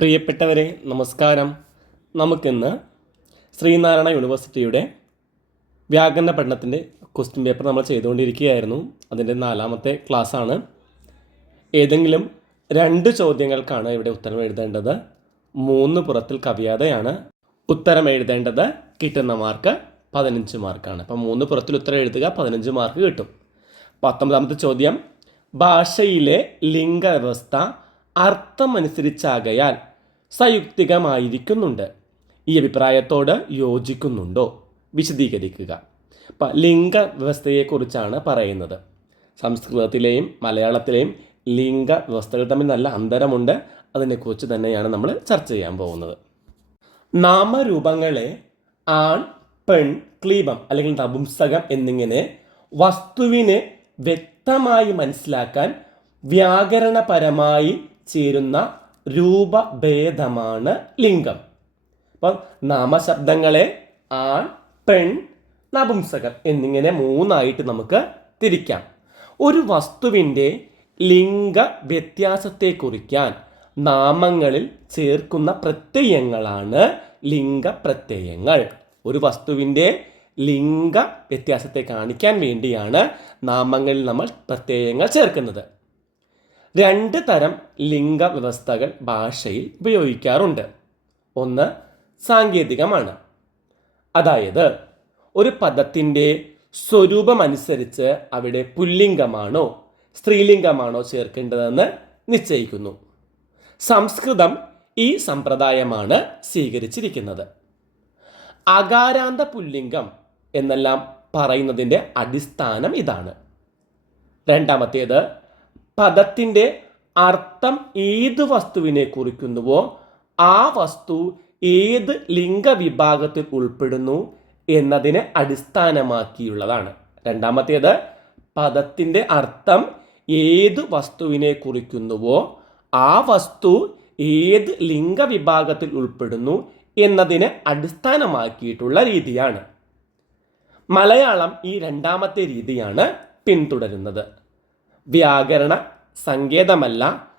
പ്രിയപ്പെട്ടവരെ നമസ്കാരം. നമുക്കിന്ന് ശ്രീനാരായണ യൂണിവേഴ്സിറ്റിയുടെ വ്യാകരണ പഠനത്തിന്റെ ക്വസ്റ്റ്യൻ പേപ്പർ നമ്മൾ ചെയ്തുകൊണ്ടിരിക്കുകയായിരുന്നു. അതിന്റെ നാലാമത്തെ ക്ലാസ്സാണ് ഏതെങ്കിലും രണ്ട് ചോദ്യങ്ങൾക്കാണ് ഇവിടെ ഉത്തരം എഴുതേണ്ടത്. മൂന്ന് പുറത്തിൽ കവിയാതെയാണ് ഉത്തരം എഴുതേണ്ടത്. കിട്ടുന്ന മാർക്ക് പതിനഞ്ച് മാർക്കാണ് അപ്പം മൂന്ന് പുറത്തിൽ ഉത്തരം എഴുതുക പതിനഞ്ച് മാർക്ക് കിട്ടും. പത്തൊമ്പതാമത്തെ ചോദ്യം. ഭാഷയിലെ ലിംഗവ്യവസ്ഥ അർത്ഥമനുസരിച്ചാകയാൽ സയുക്തികമായിരിക്കുന്നുണ്ട്. ഈ അഭിപ്രായത്തോട് യോജിക്കുന്നുണ്ടോ? വിശദീകരിക്കുക. അപ്പം ലിംഗവ്യവസ്ഥയെക്കുറിച്ചാണ് പറയുന്നത്. സംസ്കൃതത്തിലെയും മലയാളത്തിലെയും ലിംഗ വ്യവസ്ഥകൾ തമ്മിൽ നല്ല അന്തരമുണ്ട്. അതിനെക്കുറിച്ച് തന്നെയാണ് നമ്മൾ ചർച്ച ചെയ്യാൻ പോകുന്നത്. നാമരൂപങ്ങളെ ആൺ പെൺ ക്ലീബം അല്ലെങ്കിൽ നപുംസകം എന്നിങ്ങനെ വസ്തുവിനെ വ്യക്തമായി മനസ്സിലാക്കാൻ വ്യാകരണപരമായി ചേരുന്ന രൂപഭേദമാണ് ലിംഗം. അപ്പം നാമശബ്ദങ്ങളെ ആൺ പെൺ നപുംസകൻ എന്നിങ്ങനെ മൂന്നായിട്ട് നമുക്ക് തിരിക്കാം. ഒരു വസ്തുവിന്റെ ലിംഗ വ്യത്യാസത്തെ കുറിക്കാൻ നാമങ്ങളിൽ ചേർക്കുന്ന പ്രത്യയങ്ങളാണ് ലിംഗ പ്രത്യയങ്ങൾ. ഒരു വസ്തുവിന്റെ ലിംഗ വ്യത്യാസത്തെ കാണിക്കാൻ വേണ്ടിയാണ് നാമങ്ങളിൽ നമ്മൾ പ്രത്യയങ്ങൾ ചേർക്കുന്നത്. രണ്ട് തരം ലിംഗ വ്യവസ്ഥകൾ ഭാഷയിൽ ഉപയോഗിക്കാറുണ്ട്. ഒന്ന് സാങ്കേതികമാണ്. അതായത് ഒരു പദത്തിന്റെ സ്വരൂപമനുസരിച്ച് അവിടെ പുല്ലിംഗമാണോ സ്ത്രീലിംഗമാണോ ചേർക്കേണ്ടതെന്ന് നിശ്ചയിക്കുന്നു. സംസ്കൃതം ഈ സമ്പ്രദായമാണ് സ്വീകരിച്ചിരിക്കുന്നത്. അകാരാന്ത പുല്ലിംഗം എന്നെല്ലാം പറയുന്നതിന്റെ അടിസ്ഥാനം ഇതാണ്. രണ്ടാമത്തേത് പദത്തിന്റെ അർത്ഥം ഏത് വസ്തുവിനെ കുറിക്കുന്നുവോ ആ വസ്തു ഏത് ലിംഗവിഭാഗത്തിൽ ഉൾപ്പെടുന്നു എന്നതിനെ അടിസ്ഥാനമാക്കിയുള്ളതാണ്. രണ്ടാമത്തേത് പദത്തിന്റെ അർത്ഥം ഏത് വസ്തുവിനെ കുറിക്കുന്നുവോ ആ വസ്തു ഏത് ലിംഗവിഭാഗത്തിൽ ഉൾപ്പെടുന്നു എന്നതിനെ അടിസ്ഥാനമാക്കിയിട്ടുള്ള രീതിയാണ്. മലയാളം ഈ രണ്ടാമത്തെ രീതിയാണ് പിന്തുടരുന്നത്. വ്യാകരണ സങ്കേതമല്ല.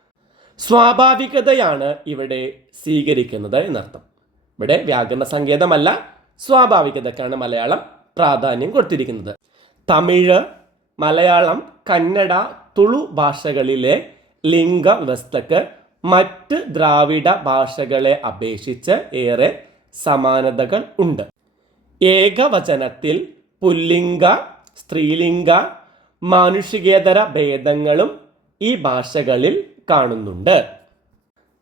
സ്വാഭാവികതയാണ് ഇവിടെ സ്വീകരിക്കുന്നത് എന്നർത്ഥം. ഇവിടെ വ്യാകരണ സങ്കേതമല്ല സ്വാഭാവികതക്കാണ് മലയാളം പ്രാധാന്യം കൊടുത്തിരിക്കുന്നത്. തമിഴ് മലയാളം കന്നഡ തുളു ഭാഷകളിലെ ലിംഗ വ്യവസ്ഥക്ക് മറ്റ് ദ്രാവിഡ ഭാഷകളെ അപേക്ഷിച്ച് ഏറെ സമാനതകൾ ഉണ്ട്. ഏകവചനത്തിൽ പുല്ലിംഗ സ്ത്രീലിംഗ മാനുഷികേതര ഭേദങ്ങളും ഈ ഭാഷകളിൽ കാണുന്നുണ്ട്.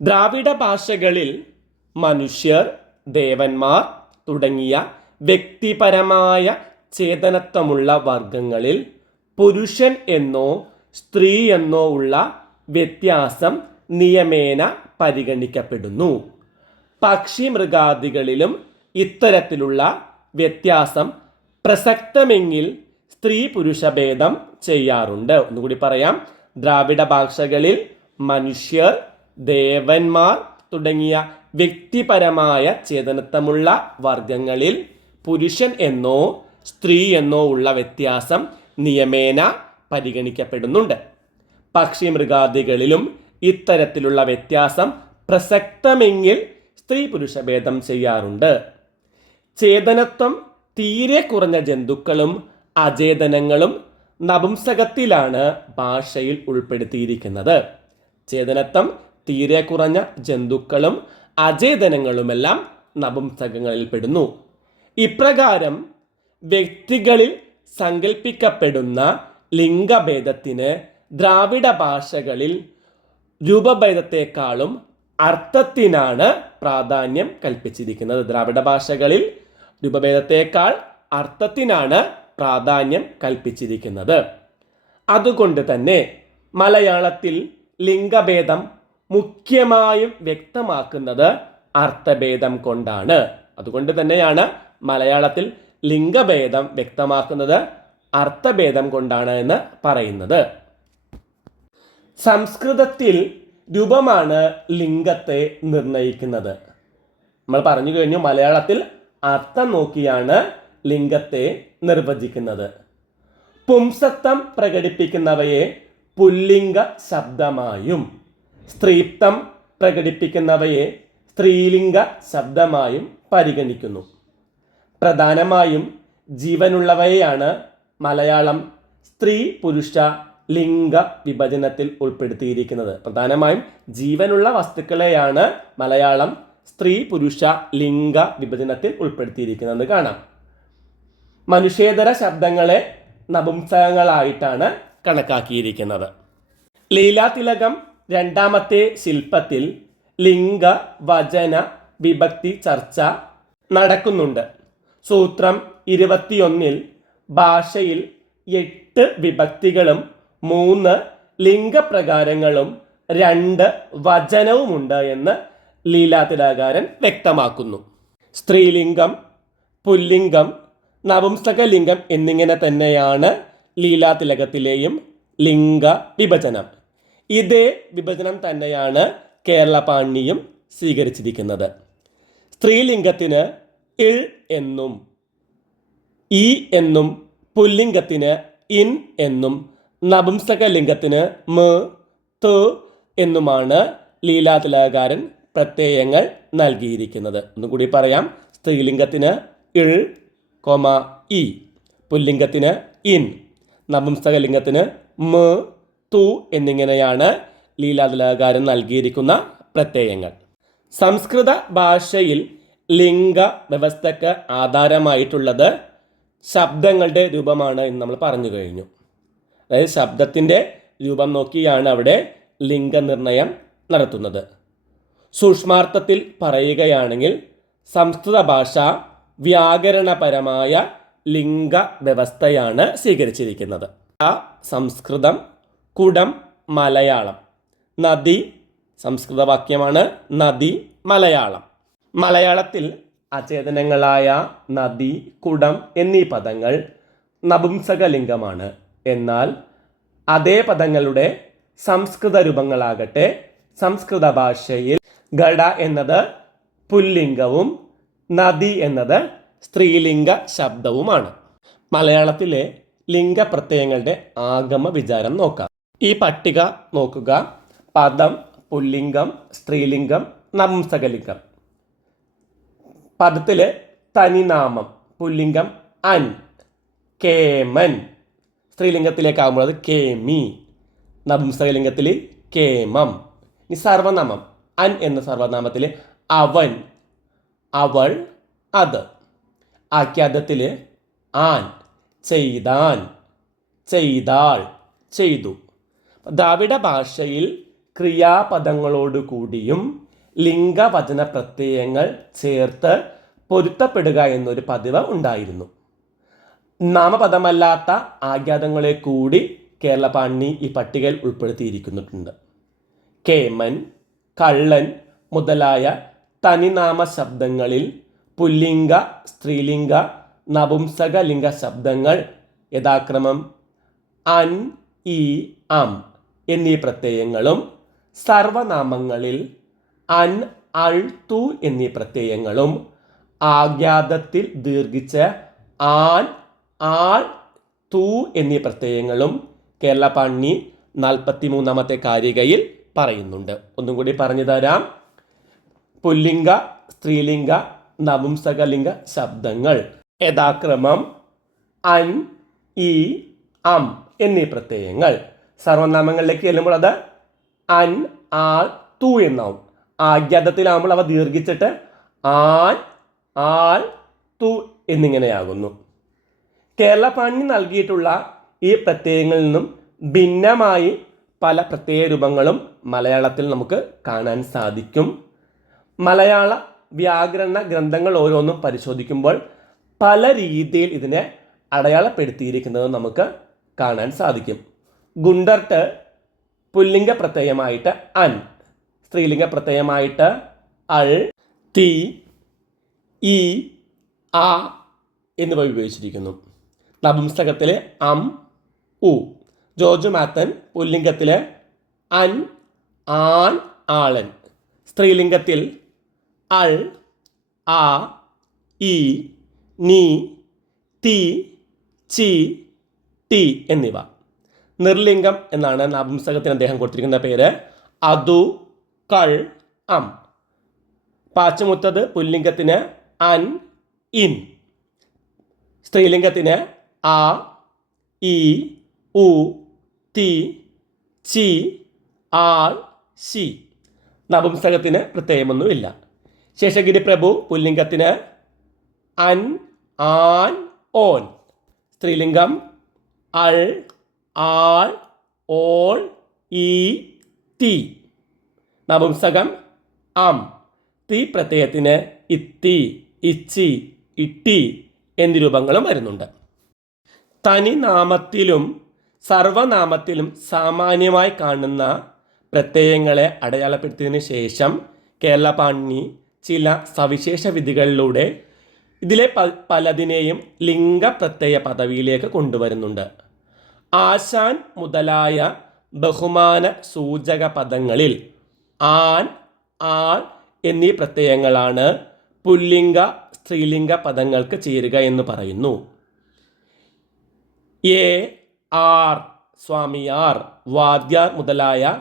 ദ്രാവിഡ ഭാഷകളിൽ മനുഷ്യർ ദേവന്മാർ തുടങ്ങിയ വ്യക്തിപരമായ ചേതനത്വമുള്ള വർഗങ്ങളിൽ പുരുഷൻ എന്നോ സ്ത്രീ എന്നോ ഉള്ള വ്യത്യാസം നിയമേന പരിഗണിക്കപ്പെടുന്നു. പക്ഷി മൃഗാദികളിലും ഇത്തരത്തിലുള്ള വ്യത്യാസം പ്രസക്തമെങ്കിൽ സ്ത്രീ പുരുഷ ഭേദം ചെയ്യാറുണ്ട്. ഒന്നുകൂടി പറയാം. ദ്രാവിഡ ഭാഷകളിൽ മനുഷ്യർ ദേവന്മാർ തുടങ്ങിയ വ്യക്തിപരമായ ചേതനത്വമുള്ള വർഗങ്ങളിൽ പുരുഷൻ എന്നോ സ്ത്രീ എന്നോ ഉള്ള വ്യത്യാസം നിയമേന പരിഗണിക്കപ്പെടുന്നുണ്ട്. പക്ഷി മൃഗാദികളിലും ഇത്തരത്തിലുള്ള വ്യത്യാസം പ്രസക്തമെങ്കിൽ സ്ത്രീ പുരുഷ ഭേദം ചെയ്യാറുണ്ട്. ചേതനത്വം തീരെ കുറഞ്ഞ ജന്തുക്കളും അചേതനങ്ങളും നപുംസകത്തിലാണ് ഭാഷയിൽ ഉൾപ്പെടുത്തിയിരിക്കുന്നത്. ചേതനത്വം തീരെ കുറഞ്ഞ ജന്തുക്കളും അചേതനങ്ങളുമെല്ലാം നപുംസകങ്ങളിൽ പെടുന്നു. ഇപ്രകാരം വ്യക്തികളിൽ സങ്കല്പിക്കപ്പെടുന്ന ലിംഗഭേദത്തിന് ദ്രാവിഡ ഭാഷകളിൽ രൂപഭേദത്തെക്കാളും അർത്ഥത്തിനാണ് പ്രാധാന്യം കൽപ്പിച്ചിരിക്കുന്നത്. ദ്രാവിഡ ഭാഷകളിൽ രൂപഭേദത്തെക്കാൾ അർത്ഥത്തിനാണ് പ്രാധാന്യം കൽപ്പിച്ചിരിക്കുന്നത്. അതുകൊണ്ട് തന്നെ മലയാളത്തിൽ ലിംഗഭേദം മുഖ്യമായും വ്യക്തമാക്കുന്നത് അർത്ഥഭേദം കൊണ്ടാണ്. അതുകൊണ്ട് തന്നെയാണ് മലയാളത്തിൽ ലിംഗഭേദം വ്യക്തമാക്കുന്നത് അർത്ഥഭേദം കൊണ്ടാണ് എന്ന് പറയുന്നത്. സംസ്കൃതത്തിൽ രൂപമാണ് ലിംഗത്തെ നിർണയിക്കുന്നത്. നമ്മൾ പറഞ്ഞു കഴിഞ്ഞു മലയാളത്തിൽ അർത്ഥം നോക്കിയാണ് ലിംഗത്തെ നിർവചിക്കുന്നത്. പുംസത്വം പ്രകടിപ്പിക്കുന്നവയെ പുല്ലിംഗ ശബ്ദമായും സ്ത്രീത്വം പ്രകടിപ്പിക്കുന്നവയെ സ്ത്രീലിംഗ ശബ്ദമായും പരിഗണിക്കുന്നു. പ്രധാനമായും ജീവനുള്ളവയെയാണ് മലയാളം സ്ത്രീ പുരുഷ ലിംഗ വിഭജനത്തിൽ ഉൾപ്പെടുത്തിയിരിക്കുന്നത്. പ്രധാനമായും ജീവനുള്ള വസ്തുക്കളെയാണ് മലയാളം സ്ത്രീ പുരുഷ ലിംഗ വിഭജനത്തിൽ ഉൾപ്പെടുത്തിയിരിക്കുന്നത്. കാണാം. മനുഷ്യേതര ശബ്ദങ്ങളെ നപുംസകങ്ങളായിട്ടാണ് കണക്കാക്കിയിരിക്കുന്നത്. ലീലാതിലകം രണ്ടാമത്തെ ശില്പത്തിൽ ലിംഗ വചന വിഭക്തി ചർച്ച നടക്കുന്നുണ്ട്. സൂത്രം ഇരുപത്തിയൊന്നിൽ ഭാഷയിൽ എട്ട് വിഭക്തികളും മൂന്ന് ലിംഗപ്രകാരങ്ങളും രണ്ട് വചനവുമുണ്ട് എന്ന് ലീലാതിലാകാരൻ വ്യക്തമാക്കുന്നു. സ്ത്രീലിംഗം പുല്ലിംഗം നപുംസകലിംഗം എന്നിങ്ങനെ തന്നെയാണ് ലീലാതിലകത്തിലെയും ലിംഗ വിഭജനം ഇതേ വിഭജനം തന്നെയാണ് കേരള പാണിയും സ്വീകരിച്ചിരിക്കുന്നത്. സ്ത്രീലിംഗത്തിന് ഇൾ എന്നും ഈ എന്നും പുല്ലിംഗത്തിന് ഇൻ എന്നും നപുംസകലിംഗത്തിന് മ ത് എന്നുമാണ് ലീലാതിലകാരൻ പ്രത്യയങ്ങൾ നൽകിയിരിക്കുന്നത്. ഒന്നുകൂടി പറയാം. സ്ത്രീലിംഗത്തിന് ഇൾ കോമ ഇ. പുല്ലിംഗത്തിന് ഇൻ. നപുംസകലിംഗത്തിന് മ തു എന്നിങ്ങനെയാണ് ലീലാതിലകാരൻ നൽകിയിരിക്കുന്ന പ്രത്യയങ്ങൾ. സംസ്കൃത ഭാഷയിൽ ലിംഗ വ്യവസ്ഥക്ക് ആധാരമായിട്ടുള്ളത് ശബ്ദങ്ങളുടെ രൂപമാണ് എന്ന് നമ്മൾ പറഞ്ഞു കഴിഞ്ഞു. അതായത് ശബ്ദത്തിന്റെ രൂപം നോക്കിയാണ് അവിടെ ലിംഗനിർണയം നടത്തുന്നത്. സൂക്ഷ്മാർത്ഥത്തിൽ പറയുകയാണെങ്കിൽ സംസ്കൃത ഭാഷ വ്യാകരണപരമായ ലിംഗ വ്യവസ്ഥയാണ് സ്വീകരിച്ചിരിക്കുന്നത്. സംസ്കൃതം കുടം മലയാളം. നദി സംസ്കൃത വാക്യമാണ് നദി മലയാളം. മലയാളത്തിൽ അചേതനങ്ങളായ നദി കുടം എന്നീ പദങ്ങൾ നപുംസകലിംഗമാണ്. എന്നാൽ അതേ പദങ്ങളുടെ സംസ്കൃത രൂപങ്ങളാകട്ടെ സംസ്കൃത ഭാഷയിൽ ഘട എന്നത് പുല്ലിംഗവും നദി എന്നത് സ്ത്രീലിംഗ ശബ്ദവുമാണ്. മലയാളത്തിലെ ലിംഗപ്രത്യയങ്ങളുടെ ആഗമ വിചാരം നോക്കാം. ഈ പട്ടിക നോക്കുക. പദം പുല്ലിംഗം സ്ത്രീലിംഗം നംസകലിംഗം. പദത്തിലെ തനിനാമം പുല്ലിംഗം അൻ കേമൻ. സ്ത്രീലിംഗത്തിലേക്കാകുമ്പോൾ അത് കേമി. നപുംസകലിംഗത്തിൽ കേമം. ഇനി സർവനാമം. അൻ എന്ന സർവനാമത്തിൽ അവൻ. അവൾ അത്. ആഖ്യാതത്തിൽ ആൻ ചെയ്താൻ ചെയ്താൾ ചെയ്തു. ദ്രാവിഡ ഭാഷയിൽ ക്രിയാപദങ്ങളോട് കൂടിയും ലിംഗവചന പ്രത്യയങ്ങൾ ചേർത്ത് പൊരുത്തപ്പെടുക എന്നൊരു പതിവ് ഉണ്ടായിരുന്നു. നാമപദമല്ലാത്ത ആഖ്യാതങ്ങളെ കൂടി കേരള പാണി ഈ പട്ടികയിൽ ഉൾപ്പെടുത്തിയിരിക്കുന്നുണ്ട്. കേമൻ കള്ളൻ മുതലായ തനിനാമ ശബ്ദങ്ങളിൽ പുല്ലിംഗ സ്ത്രീലിംഗ നപുംസകലിംഗ ശബ്ദങ്ങൾ യഥാക്രമം അൻ ഇ അം എന്നീ പ്രത്യയങ്ങളും സർവനാമങ്ങളിൽ അൻ അൾ തു എന്നീ പ്രത്യയങ്ങളും ആഖ്യാതത്തിൽ ദീർഘിച്ച് ആൻ ആൾ തു എന്നീ പ്രത്യയങ്ങളും കേരള പണ്ണി നാൽപ്പത്തി മൂന്നാമത്തെ കാരികയിൽ പറയുന്നുണ്ട്. ഒന്നും കൂടി പറഞ്ഞു തരാം. പുല്ലിംഗ സ്ത്രീലിംഗ നപുംസകലിംഗ ശബ്ദങ്ങൾ. യഥാക്രമം അൻ ഇ അം എന്നീ പ്രത്യയങ്ങൾ. സർവനാമങ്ങളിലേക്ക് ചെല്ലുമ്പോൾ അത് അൻ ആൾ തു എന്നാവും. ആഖ്യാതത്തിലാകുമ്പോൾ അവ ദീർഘിച്ചിട്ട് ആൻ ആൾ തു എന്നിങ്ങനെയാകുന്നു. കേരള പാണി നൽകിയിട്ടുള്ള ഈ പ്രത്യയങ്ങളിൽ നിന്നും ഭിന്നമായി പല പ്രത്യയ രൂപങ്ങളും മലയാളത്തിൽ നമുക്ക് കാണാൻ സാധിക്കും. മലയാള വ്യാകരണ ഗ്രന്ഥങ്ങൾ ഓരോന്നും പരിശോധിക്കുമ്പോൾ പല രീതിയിൽ ഇതിനെ അടയാളപ്പെടുത്തിയിരിക്കുന്നത് നമുക്ക് കാണാൻ സാധിക്കും. ഗുണ്ടർട്ട് പുല്ലിംഗ പ്രത്യയമായിട്ട് അൻ സ്ത്രീലിംഗ പ്രത്യയമായിട്ട് അൾ തി ഇ ആ എന്നിവ ഉപയോഗിച്ചിരിക്കുന്നു. നപുംസകത്തിലെ അം ഉ. ജോർജ് മാത്തൻ പുല്ലിംഗത്തിലെ അൻ ആൻ ആളൻ. സ്ത്രീലിംഗത്തിൽ അൾ ആ ഇ നീ തി ചി ടി എന്നിവ. നിർലിംഗം എന്നാണ് നപുംസകത്തിന് അദ്ദേഹം കൊടുത്തിരിക്കുന്ന പേര്. അതു കൾ അം. പാച്ചുമുത്തത് പുല്ലിംഗത്തിന് അൻ ഇൻ. സ്ത്രീലിംഗത്തിന് ആ ഇ ഉ തി ചി ആ സി നപുംസകത്തിന് പ്രത്യയമൊന്നുമില്ല ശേഷഗിരി പ്രഭു പുല്ലിംഗത്തിന് അൻ ആൻ ഓൻ. സ്ത്രീലിംഗം അൾ ആൾ ഓൾ ഈ തി. നപുംസകം അം. തി പ്രത്യയത്തിന് ഇത്തി ഇച്ചി ഇട്ടി എന്നീ രൂപങ്ങളും വരുന്നുണ്ട്. തനിനാമത്തിലും സർവനാമത്തിലും സാമാന്യമായി കാണുന്ന പ്രത്യയങ്ങളെ അടയാളപ്പെടുത്തിയതിനു ശേഷം കേരള പാണി ചില സവിശേഷ വിധികളിലൂടെ ഇതിലെ പ- പലതിനെയും ലിംഗപ്രത്യയ പദവിയിലേക്ക് കൊണ്ടുവരുന്നുണ്ട്. ആശാൻ മുതലായ ബഹുമാന സൂചക പദങ്ങളിൽ ആൻ ആൾ എന്നീ പ്രത്യയങ്ങളാണ് പുല്ലിംഗ സ്ത്രീലിംഗ പദങ്ങൾക്ക് ചേരുക എന്ന് പറയുന്നു. എ ആർ സ്വാമിയാർ വാദ്യാർ മുതലായ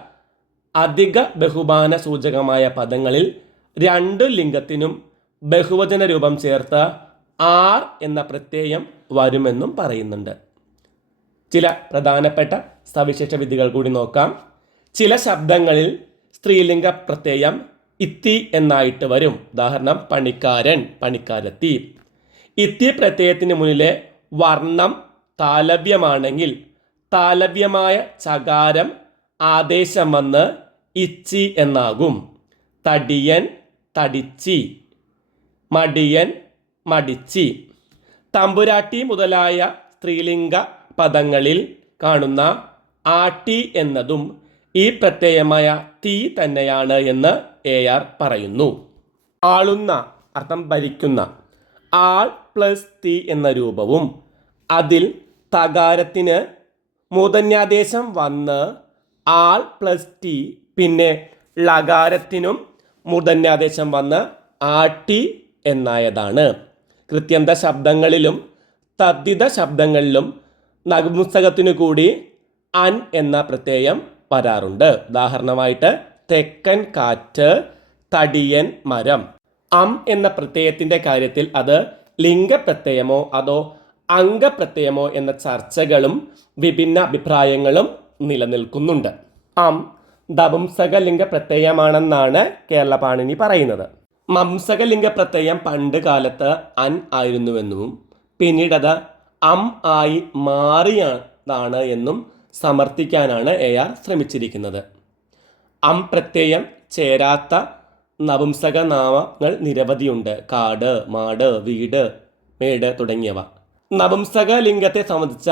അധിക ബഹുമാന സൂചകമായ പദങ്ങളിൽ രണ്ട് ലിംഗത്തിനും ബഹുവചന രൂപം ചേർത്ത് ആർ എന്ന പ്രത്യയം വരുമെന്നും പറയുന്നുണ്ട്. ചില പ്രധാനപ്പെട്ട സവിശേഷ വിധികൾ കൂടി നോക്കാം. ചില ശബ്ദങ്ങളിൽ സ്ത്രീലിംഗ പ്രത്യയം ഇത്തി എന്നായിട്ട് വരും. ഉദാഹരണം പണിക്കാരൻ പണിക്കാരത്തി. ഇത്തി പ്രത്യയത്തിന് മുന്നിലെ വർണം താലവ്യമാണെങ്കിൽ താലവ്യമായ ചകാരം ആദേശം വന്ന് ഇച്ചി എന്നാകും. തടിയൻ തടിച്ചി. മടിയൻ മടിച്ചി. തമ്പുരാട്ടി മുതലായ സ്ത്രീലിംഗ പദങ്ങളിൽ കാണുന്ന ആട്ടി എന്നതും ഈ പ്രത്യയമായ തീ തന്നെയാണ് എന്ന് എ ആർ പറയുന്നു. ആളുന്ന അർത്ഥം ഭരിക്കുന്ന ആൾ പ്ലസ് തീ എന്ന രൂപവും അതിൽ തകാരത്തിന് മൂതന്യാദേശം വന്ന് ആൾ പ്ലസ് ടി പിന്നെ ലകാരത്തിനും മൂർധന്യാദേശം വന്ന് ആട്ടി എന്നായതാണ്. കൃത്യന്ത ശബ്ദങ്ങളിലും തദ്ധിത ശബ്ദങ്ങളിലും നപുംസകത്തിനു കൂടി അൻ എന്ന പ്രത്യയം വരാറുണ്ട്. ഉദാഹരണമായിട്ട് തെക്കൻ കാറ്റ് തടിയൻ മരം. അം എന്ന പ്രത്യയത്തിന്റെ കാര്യത്തിൽ അത് ലിംഗപ്രത്യയമോ അതോ അംഗപ്രത്യയമോ എന്ന ചർച്ചകളും വിഭിന്ന അഭിപ്രായങ്ങളും നിലനിൽക്കുന്നുണ്ട്. അം ദപുംസകലിംഗ പ്രത്യയമാണെന്നാണ് കേരള പാണിനി പറയുന്നത്. മംസകലിംഗ പ്രത്യയം പണ്ട് കാലത്ത് അൻ ആയിരുന്നുവെന്നും പിന്നീടത് അം ആയി മാറിയതാണ് എന്നും സമർത്ഥിക്കാനാണ് എ ആർ ശ്രമിച്ചിരിക്കുന്നത്. അം പ്രത്യയം ചേരാത്ത നപുംസക നാമങ്ങൾ നിരവധിയുണ്ട്. കാട് മാട് വീട് മേട് തുടങ്ങിയവ. നപുംസക ലിംഗത്തെ സംബന്ധിച്ച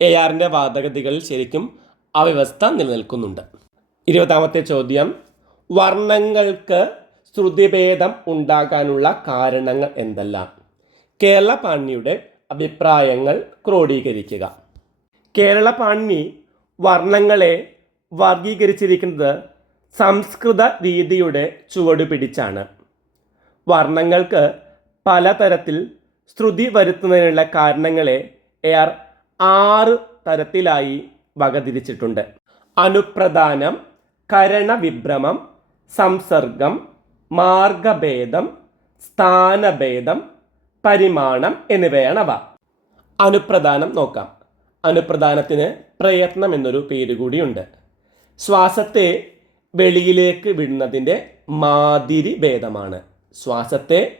എ ആറിന്റെ വാദഗതികളിൽ ശരിക്കും അവ്യവസ്ഥ നിലനിൽക്കുന്നുണ്ട്. ഇരുപതാമത്തെ ചോദ്യം. വർണങ്ങൾക്ക് ശ്രുതിഭേദം ഉണ്ടാകാനുള്ള കാരണങ്ങൾ എന്തെല്ലാം? കേരള പാണിയുടെ അഭിപ്രായങ്ങൾ ക്രോഡീകരിക്കുക. കേരള പാണി വർണങ്ങളെ വർഗീകരിച്ചിരിക്കുന്നത് സംസ്കൃത രീതിയുടെ ചുവട് പിടിച്ചാണ്. വർണങ്ങൾക്ക് പലതരത്തിൽ ശ്രുതി വരുത്തുന്നതിനുള്ള കാരണങ്ങളെ എയർ ആറ് തരത്തിലായി വകതിരിച്ചിട്ടുണ്ട്. അനുപ്രധാനം കരണവിഭ്രമം സംസർഗം മാർഗഭേദം സ്ഥാനഭേദം പരിമാണം എന്നിവയാണ് അവ അനുപ്രധാനം നോക്കാം. അനുപ്രധാനത്തിന് പ്രയത്നം എന്നൊരു പേര് കൂടിയുണ്ട്. ശ്വാസത്തെ വെളിയിലേക്ക് വിടുന്നതിന്റെ മാതിരി ഭേദമാണ്. ശ്വാസത്തെ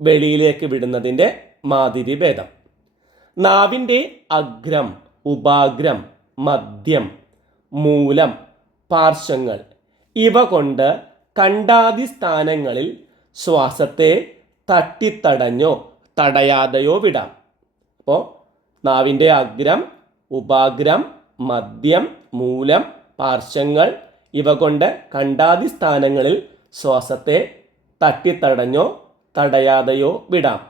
വെളിയിലേക്ക് വിടുന്നതിന്റെ മാതിരി ഭേദം. നാവിന്റെ അഗ്രം ഉപാഗ്രം മദ്യം മൂലം പാർശ്വങ്ങൾ. ഇവ കൊണ്ട് കണ്ടാതി സ്ഥാനങ്ങളിൽ ശ്വാസത്തെ തട്ടിത്തടഞ്ഞോ തടയാതെയോ വിടാം. അപ്പോൾ നാവിന്റെ അഗ്രം ഉപാഗ്രം മദ്യം മൂലം പാർശ്വങ്ങൾ ഇവ കൊണ്ട് കണ്ടാതി സ്ഥാനങ്ങളിൽ ശ്വാസത്തെ തട്ടിത്തടഞ്ഞോ തടയാതെയോ വിടാം.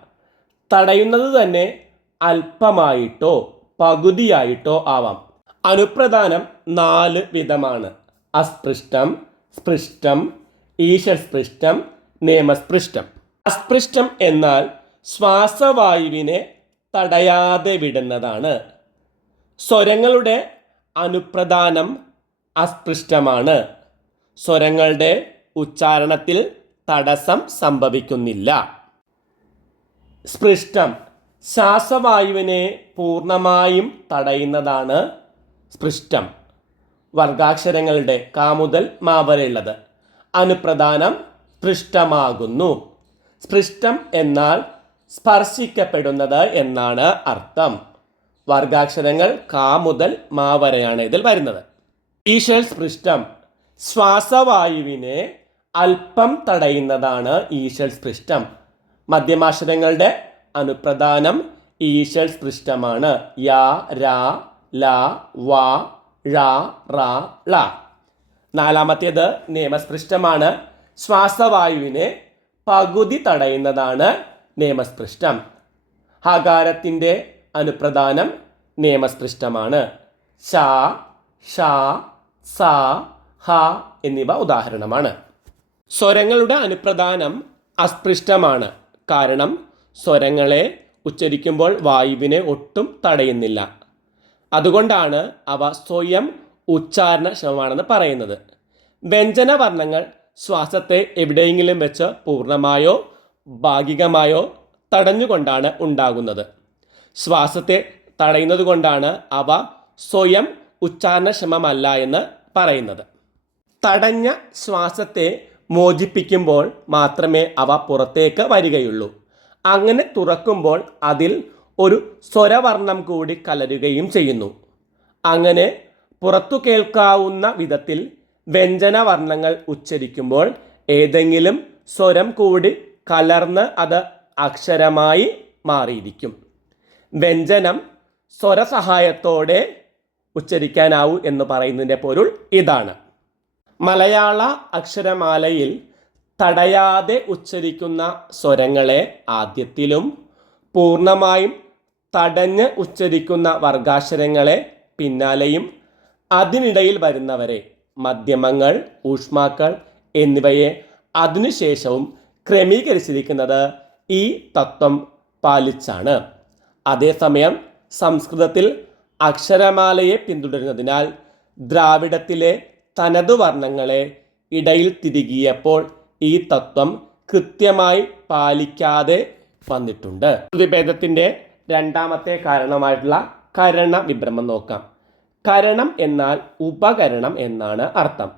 തടയുന്നത് തന്നെ അല്പമായിട്ടോ പകുതിയായിട്ടോ ആവാം. അനുപ്രധാനം നാല് വിധമാണ്. അസ്പൃഷ്ടം സ്പൃഷ്ടം ഈശസ്പൃഷ്ടം നിയമസ്പൃഷ്ടം. അസ്പൃഷ്ടം എന്നാൽ ശ്വാസവായുവിനെ തടയാതെ വിടുന്നതാണ്. സ്വരങ്ങളുടെ അനുപ്രധാനം അസ്പൃഷ്ടമാണ്. സ്വരങ്ങളുടെ ഉച്ചാരണത്തിൽ തടസ്സം സംഭവിക്കുന്നില്ല. സ്പൃഷ്ടം ശ്വാസവായുവിനെ പൂർണമായും തടയുന്നതാണ് സ്പൃഷ്ടം. വർഗാക്ഷരങ്ങളുടെ കാമുതൽ മാവരയുള്ളത്. അനുപ്രധാനം സ്പൃഷ്ടമാകുന്നു. സ്പൃഷ്ടം എന്നാൽ സ്പർശിക്കപ്പെടുന്നത് എന്നാണ് അർത്ഥം. വർഗാക്ഷരങ്ങൾ കാ മുതൽ മാ വരെയാണ് ഇതിൽ വരുന്നത്. ഈശ്വൽ സ്പൃഷ്ടം. ശ്വാസവായുവിനെ അല്പം തടയുന്നതാണ് ഈശ്വൽ സ്പൃഷ്ടം. മധ്യമാക്ഷരങ്ങളുടെ അനുപ്രധാനം ഈശ്വൽ സ്പൃഷ്ടമാണ്. യാ രാ ല വ റ ള. നാലാമത്തേത് നിയമസ്പൃഷ്ടമാണ്. ശ്വാസവായുവിനെ പകുതി തടയുന്നതാണ് നിയമസ്പൃഷ്ടം. ഹകാരത്തിന്റെ അനുപ്രധാനം നിയമസ്പൃഷ്ടമാണ്. ഷ ഷ സ ഹ എന്നിവ ഉദാഹരണമാണ്. സ്വരങ്ങളുടെ അനുപ്രധാനം അസ്പൃഷ്ടമാണ്. കാരണം സ്വരങ്ങളെ ഉച്ചരിക്കുമ്പോൾ വായുവിനെ ഒട്ടും തടയുന്നില്ല. അതുകൊണ്ടാണ് അവ സ്വയം ഉച്ചാരണ ഉച്ചാരണക്ഷമമാണെന്ന് പറയുന്നത്. വ്യഞ്ജനവർണങ്ങൾ ശ്വാസത്തെ എവിടെയെങ്കിലും വെച്ച് പൂർണമായോ ഭാഗികമായോ തടഞ്ഞുകൊണ്ടാണ് ഉണ്ടാകുന്നത്. ശ്വാസത്തെ തടയുന്നത് കൊണ്ടാണ് അവ സ്വയം ഉച്ചാരണക്ഷമമല്ല എന്ന് പറയുന്നത്. തടഞ്ഞ ശ്വാസത്തെ മോചിപ്പിക്കുമ്പോൾ മാത്രമേ അവ പുറത്തേക്ക് വരികയുള്ളൂ. അങ്ങനെ തുറക്കുമ്പോൾ അതിൽ ഒരു സ്വരവർണം കൂടി കലരുകയും ചെയ്യുന്നു. അങ്ങനെ പുറത്തു കേൾക്കാവുന്ന വിധത്തിൽ വ്യഞ്ജനവർണങ്ങൾ ഉച്ചരിക്കുമ്പോൾ ഏതെങ്കിലും സ്വരം കൂടി കലർന്ന് അത് അക്ഷരമായി മാറിയിരിക്കും. വ്യഞ്ജനം സ്വരസഹായത്തോടെ ഉച്ചരിക്കാനാവൂ എന്ന് പറയുന്നതിന്റെ പൊരുൾ ഇതാണ്. മലയാള അക്ഷരമാലയിൽ തടയാതെ ഉച്ചരിക്കുന്ന സ്വരങ്ങളെ ആദ്യത്തിലും പൂർണമായും തടഞ്ഞ് ഉച്ചരിക്കുന്ന വർഗാക്ഷരങ്ങളെ പിന്നാലെയും അതിനിടയിൽ വരുന്നവരെ മധ്യമങ്ങൾ ഊഷ്മാക്കൾ എന്നിവയെ അതിനുശേഷവും ക്രമീകരിച്ചിരിക്കുന്നത് ഈ തത്വം പാലിച്ചാണ്. അതേസമയം സംസ്കൃതത്തിൽ അക്ഷരമാലയെ പിന്തുടരുന്നതിനാൽ ദ്രാവിഡത്തിലെ തനതു വർണങ്ങളെ ഇടയിൽ തിരികിയപ്പോൾ ഈ തത്വം കൃത്യമായി പാലിക്കാതെ വന്നിട്ടുണ്ട്. ശ്രുതിഭേദത്തിന്റെ രണ്ടാമത്തെ കാരണമായിട്ടുള്ള കരണ വിഭ്രമം നോക്കാം. കരണം എന്നാൽ ഉപകരണം എന്നാണ് അർത്ഥം.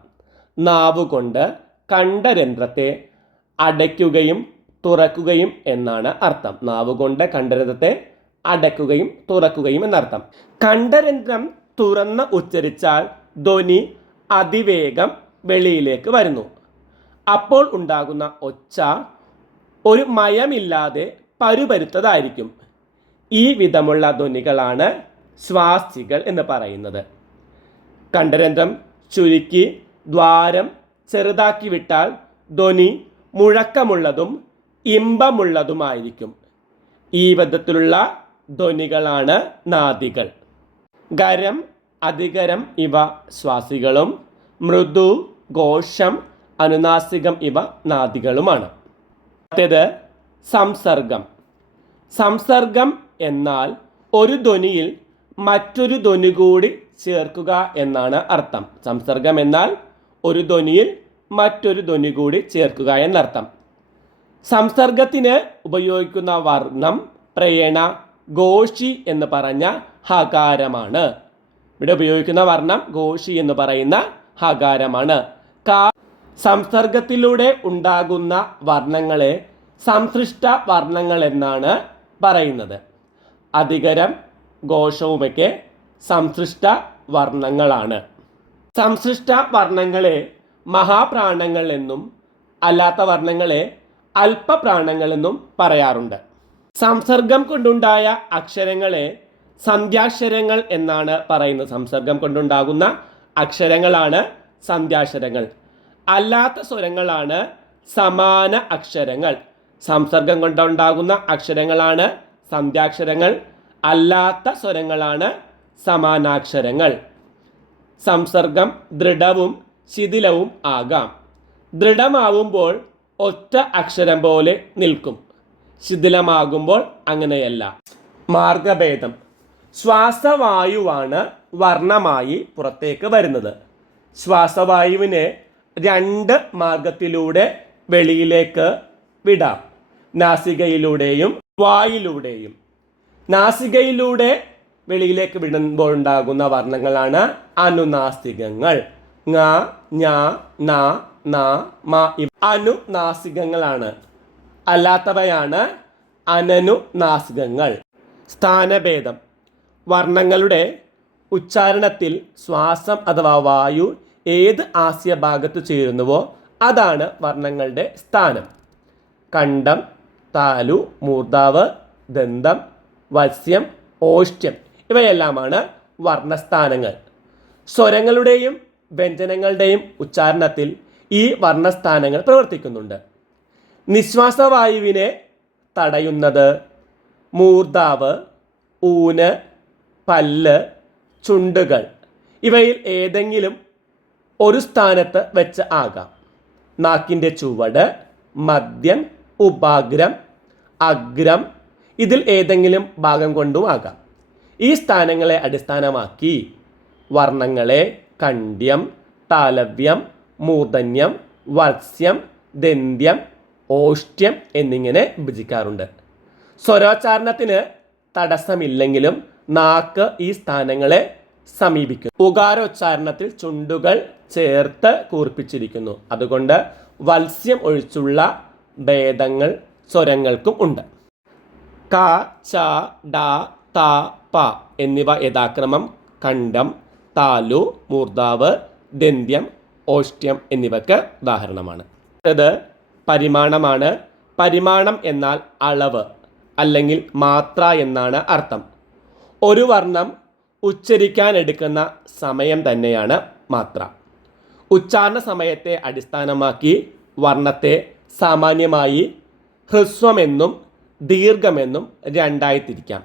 നാവുകൊണ്ട് കണ്ടരന്ധ്രത്തെ അടയ്ക്കുകയും തുറക്കുകയും എന്നാണ് അർത്ഥം. നാവുകൊണ്ട് കണ്ടരന്ധ്രത്തെ അടയ്ക്കുകയും തുറക്കുകയും എന്നർത്ഥം. കണ്ടരന്ധ്രം തുറന്ന് ഉച്ചരിച്ചാൽ ധ്വനി അതിവേഗം വെളിയിലേക്ക് വരുന്നു. അപ്പോൾ ഉണ്ടാകുന്ന ഒച്ച ഒരു മയമില്ലാതെ പരുപരുത്തതായിരിക്കും. ഈ വിധമുള്ള ധ്വനികളാണ് സ്വാസ്തികൾ എന്ന് പറയുന്നത്. കണ്ഠരന്ധ്രം ചുരുക്കി ദ്വാരം ചെറുതാക്കി വിട്ടാൽ ധ്വനി മുഴക്കമുള്ളതും ഇമ്പമുള്ളതുമായിരിക്കും. ഈ വിധത്തിലുള്ള ധ്വനികളാണ് നാദികൾ. ഗരം അധികരം ഇവ ശ്വാസികളും മൃദു ഘോഷം അനുനാസികം ഇവ നാദികളുമാണ്. മറ്റേത് സംസർഗം. സംസർഗം എന്നാൽ ഒരു ധ്വനിയിൽ മറ്റൊരു ധ്വനി കൂടി ചേർക്കുക എന്നാണ് അർത്ഥം. സംസർഗം എന്നാൽ ഒരു ധ്വനിയിൽ മറ്റൊരു ധ്വനി കൂടി ചേർക്കുക എന്നർത്ഥം. സംസർഗത്തിന് ഉപയോഗിക്കുന്ന വർണം പ്രേണ ഘോഷി എന്ന് പറഞ്ഞ ഹകാരമാണ്. ഇവിടെ ഉപയോഗിക്കുന്ന വർണം ഘോഷി എന്ന് പറയുന്ന ഹകാരമാണ്. കാ സംസർഗത്തിലൂടെ ഉണ്ടാകുന്ന വർണങ്ങളെ സംസൃഷ്ട വർണങ്ങൾ എന്നാണ് പറയുന്നത്. അധികരം ഘോഷവുമൊക്കെ സംസൃഷ്ട വർണങ്ങളാണ്. സംസൃഷ്ട വർണങ്ങളെ മഹാപ്രാണങ്ങൾ എന്നും അല്ലാത്ത വർണങ്ങളെ അല്പപ്രാണങ്ങൾ എന്നും പറയാറുണ്ട്. സംസർഗം കൊണ്ടുണ്ടായ അക്ഷരങ്ങളെ സന്ധ്യാക്ഷരങ്ങൾ എന്നാണ് പറയുന്നത്. സംസർഗം കൊണ്ടുണ്ടാകുന്ന അക്ഷരങ്ങളാണ് സന്ധ്യാക്ഷരങ്ങൾ. അല്ലാത്ത സ്വരങ്ങളാണ് സമാന അക്ഷരങ്ങൾ. സംസർഗം കൊണ്ടുണ്ടാകുന്ന അക്ഷരങ്ങളാണ് സന്ധ്യാക്ഷരങ്ങൾ അല്ലാത്ത സ്വരങ്ങളാണ് സമാനാക്ഷരങ്ങൾ. സംസർഗം ദൃഢവും ശിഥിലവും ആകാം. ദൃഢമാവുമ്പോൾ ഒറ്റ അക്ഷരം പോലെ നിൽക്കും. ശിഥിലമാകുമ്പോൾ അങ്ങനെയല്ല. മാർഗഭേദം. ശ്വാസവായുവാണ് വർണമായി പുറത്തേക്ക് വരുന്നത്. ശ്വാസവായുവിനെ രണ്ട് മാർഗത്തിലൂടെ വെളിയിലേക്ക് വിടാം. നാസികയിലൂടെയും വായിലൂടെയും. നാസികയിലൂടെ വെളിയിലേക്ക് വിടുമ്പോൾ ഉണ്ടാകുന്ന വർണങ്ങളാണ് അനുനാസികങ്ങൾ. ങ ഞ ന ന മ അനുനാസികങ്ങളാണ്. അല്ലാത്തവയാണ് അനനുനാസികങ്ങൾ. സ്ഥാനഭേദം. വർണങ്ങളുടെ ഉച്ചാരണത്തിൽ ശ്വാസം അഥവാ വായു ഏത് ആസ്യ ഭാഗത്ത് ചേരുന്നുവോ അതാണ് വർണങ്ങളുടെ സ്ഥാനം. കണ്ഠം താലു മൂർദാവ് ദന്തം വത്സ്യം ഓഷ്ട്യം ഇവയെല്ലാമാണ് വർണസ്ഥാനങ്ങൾ. സ്വരങ്ങളുടെയും വ്യഞ്ജനങ്ങളുടെയും ഉച്ചാരണത്തിൽ ഈ വർണസ്ഥാനങ്ങൾ പ്രവർത്തിക്കുന്നുണ്ട്. നിശ്വാസവായുവിനെ തടയുന്നത് മൂർദാവ് ഊന് പല്ല് ചുണ്ടുകൾ ഇവയിൽ ഏതെങ്കിലും ഒരു സ്ഥാനത്ത് വെച്ച് ആകാം. നാക്കിന്റെ ചുവട് മദ്യം ഉപാഗ്രം അഗ്രം ഇതിൽ ഏതെങ്കിലും ഭാഗം കൊണ്ടും ആകാം. ഈ സ്ഥാനങ്ങളെ അടിസ്ഥാനമാക്കി വർണങ്ങളെ കണ്ഡ്യം താലവ്യം മൂർധന്യം വത്സ്യം ദന്ത്യം ഓഷ്ട്യം എന്നിങ്ങനെ വിഭജിക്കാറുണ്ട്. സ്വരോച്ചാരണത്തിന് തടസ്സമില്ലെങ്കിലും നാക്ക് ഈ സ്ഥാനങ്ങളെ സമീപിക്കും ഉകാരോച്ചാരണത്തിൽ ചുണ്ടുകൾ ചേർത്ത് കൂർപ്പിച്ചിരിക്കുന്നു. അതുകൊണ്ട് വത്സ്യം ഒഴിച്ചുള്ള ഭേദങ്ങൾ സ്വരങ്ങൾക്കും ഉണ്ട്. ക ച ഡ ത പ എന്നിവ യഥാക്രമം കണ്ടം താലു മൂർധാവ് ദന്ത്യം ഓഷ്ട്യം എന്നിവയ്ക്ക് ഉദാഹരണമാണ്. അത് പരിമാണമാണ്. പരിമാണം എന്നാൽ അളവ് അല്ലെങ്കിൽ മാത്ര എന്നാണ് അർത്ഥം. ഒരു വർണം ഉച്ചരിക്കാൻ എടുക്കുന്ന സമയം തന്നെയാണ് മാത്ര. ഉച്ചാരണ സമയത്തെ അടിസ്ഥാനമാക്കി വർണത്തെ സാമാന്യമായി ഹ്രസ്വമെന്നും ദീർഘമെന്നും രണ്ടായി തിരിക്കാം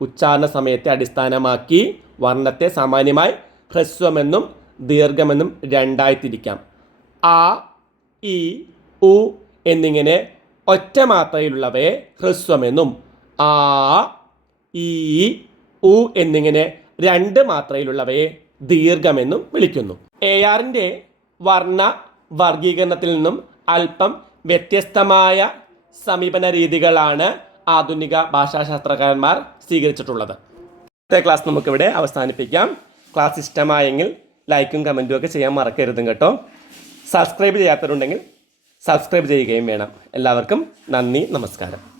ഉച്ചാരണ സമയത്തെ അടിസ്ഥാനമാക്കി വർണത്തെ സാമാന്യമായി ഹ്രസ്വമെന്നും ദീർഘമെന്നും രണ്ടായി തിരിക്കാം ആ ഇ ഉ എന്നിങ്ങനെ ഒറ്റ മാത്രയിലുള്ളവയെ ഹ്രസ്വമെന്നും ആ ഈ ഉ എന്നിങ്ങനെ രണ്ട് മാത്രയിലുള്ളവയെ ദീർഘമെന്നും വിളിക്കുന്നു. എ ആറിന്റെ വർണ വർഗീകരണത്തിൽ നിന്നും അല്പം വ്യത്യസ്തമായ സമീപന രീതികളാണ് ആധുനിക ഭാഷാശാസ്ത്രകാരന്മാർ സ്വീകരിച്ചിട്ടുള്ളത്. ഇന്നത്തെ ക്ലാസ് നമുക്കിവിടെ അവസാനിപ്പിക്കാം. ക്ലാസ് ഇഷ്ടമായെങ്കിൽ ലൈക്കും കമന്റും ഒക്കെ ചെയ്യാൻ മറക്കരുതും കേട്ടോ. സബ്സ്ക്രൈബ് ചെയ്യാത്തവരുണ്ടെങ്കിൽ സബ്സ്ക്രൈബ് ചെയ്യുകയും വേണം. എല്ലാവർക്കും നന്ദി നമസ്കാരം.